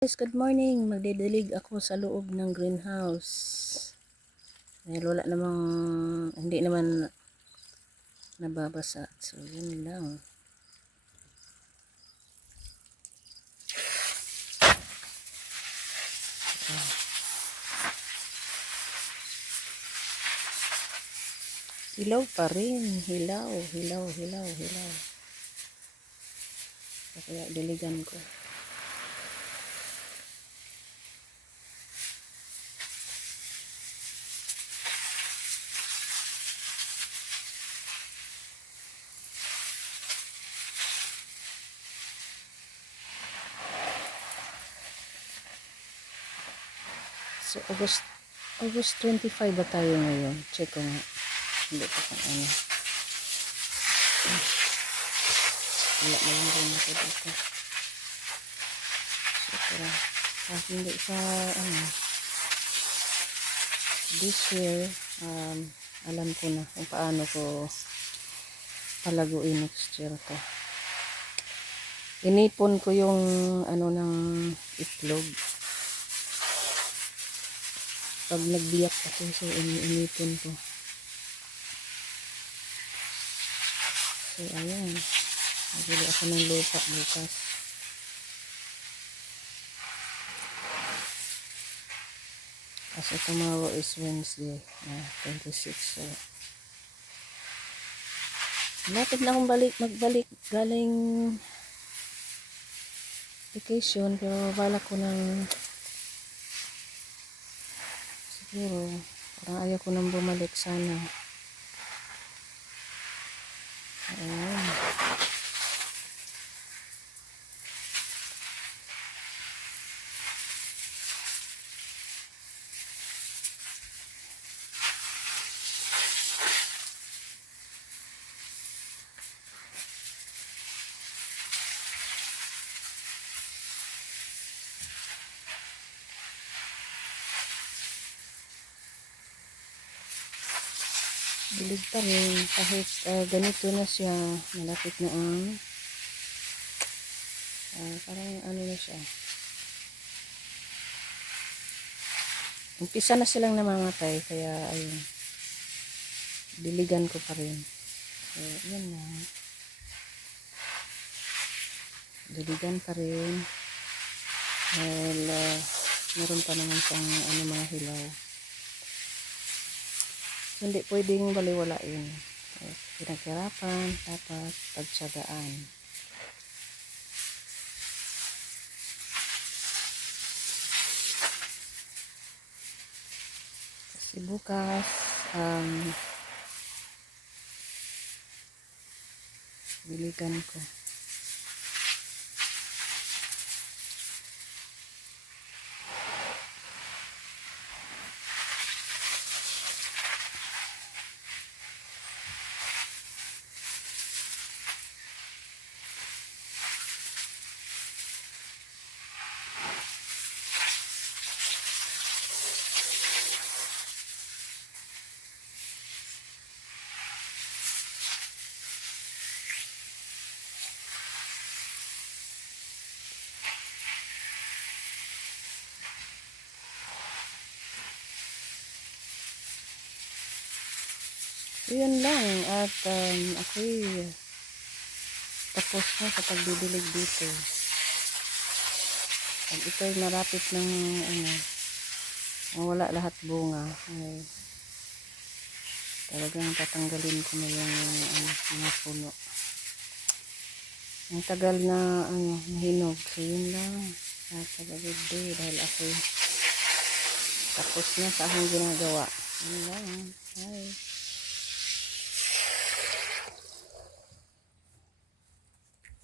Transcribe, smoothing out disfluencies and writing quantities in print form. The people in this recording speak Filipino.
Guys, good morning. Magdidilig ako sa loob ng greenhouse. Dahil wala namang, hindi naman nababasa. So, yun lang. Hilaw pa rin. Hilaw. Kaya diligan ko. So, August 25 ba tayo ngayon? Check ko nga. Hindi ko kung ano. Wala na yung rin ako dito. So, hindi sa, this year, alam ko na kung paano ko palaguin next year to. Inipon ko yung, ng itlog. Pag nagbiyak ako, so inipon ko. So, ayan. Nabili ako ng lupa bukas. Kasi tomorrow is Wednesday, 26. So, lapit na akong magbalik galing vacation, pero balak ko ng siguro, parang ayaw ko nang bumalik sana. Ayan. Bilig pa rin kahit ganito na siya, malapit na ang parang na siya, umpisa na silang namamatay, kaya ayun, diligan ko pa rin. So yun na, diligan pa rin dahil meron pa naman siyang mga hilaw. Hindi pwedeng baliwalain. Pinaghirapan, dapat pagtsagaan. Kasi bukas, biligan ko. So, yun lang. At ako'y tapos na sa pagdidilig dito. Pag ito'y marapit ng mawala lahat bunga, ay talagang tatanggalin ko na yung mga puno. Ang tagal na nahinog. So yun lang. At have a good day dahil ako'y tapos na sa aking ginagawa. Yun lang.